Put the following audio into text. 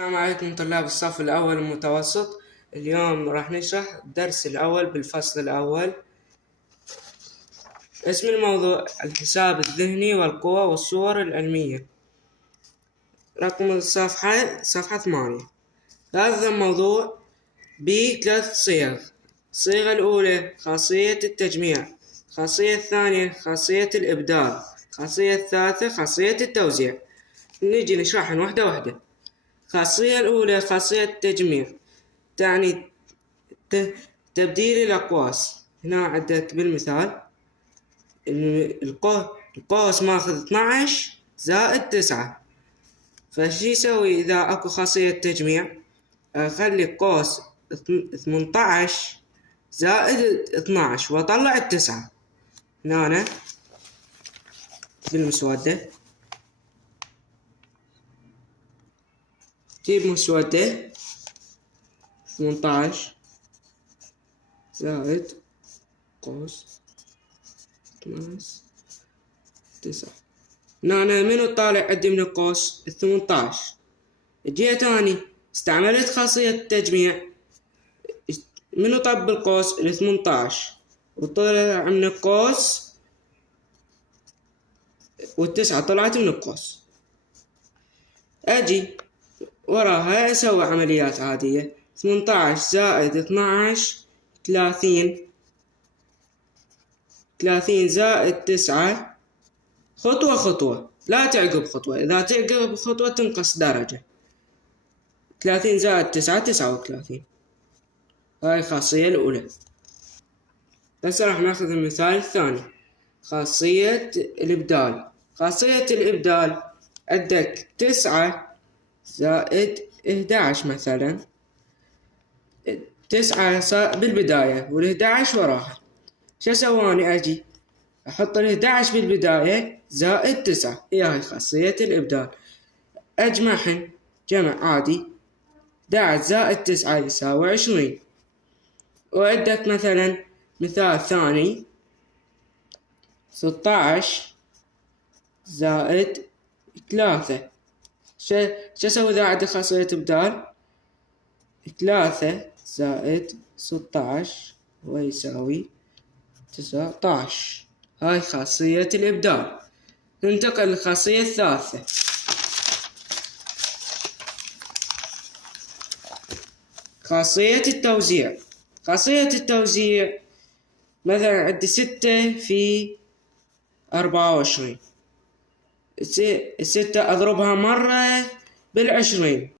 السلام عليكم طلاب الصف الأول المتوسط. اليوم راح نشرح الدرس الأول بالفصل الأول. اسم الموضوع الحساب الذهني والقوى والصور العلمية. رقم الصفحة صفحة 8. هذا الموضوع بثلاث صيغ. الصيغة الأولى خاصية التجميع، الخاصية الثانية خاصية الإبدال، الخاصية الثالثة خاصية التوزيع. نيجي نشرحهم واحدة واحدة. الخاصية الأولى خاصية التجميع، تعني تبديل الأقواس. هنا عدت بالمثال القوس ماخذ 12 زائد 9. فشي يسوي إذا أكو خاصية تجميع؟ أخلي قوس 18 زائد 12 وأطلع 9. هنا بالمسودة جيب مسودة 18 زائد قوس 12 9. هنا منو طالع عندي من القوس 18. جيت اني استعملت خاصية التجميع، منو طب بالقوس 18 وطلع من القوس، والتسعة طلعت من القوس. اجي وراها اسوي عمليات عادية. 18 زائد 12 30 زائد 9. خطوة خطوة، لا تعقب خطوة، إذا تعقب خطوة تنقص درجة. 30 زائد 9 39. هاي الخاصية الأولى. هسه راح ناخذ المثال الثاني، خاصية الإبدال. خاصية الإبدال عندك 9 زائد 11 مثلا. 9 بالبداية وال11 وراها. شو سواني؟ أجي أحط ال11 بالبداية زائد 9. هاي خاصية الإبدال. أجمعهن جمع عادي. 11 زائد 9 يساوي 20. وعندك مثلا مثال ثاني، 16 زائد 3. شو أسوي إذا عندي خاصية إبدال؟ 3 زائد 16 ويساوي 19. هاي خاصية الإبدال. ننتقل للخاصية الثالثة، خاصية التوزيع. خاصية التوزيع مثلا عندي 6 في 24. 6 أضربها مرة بال20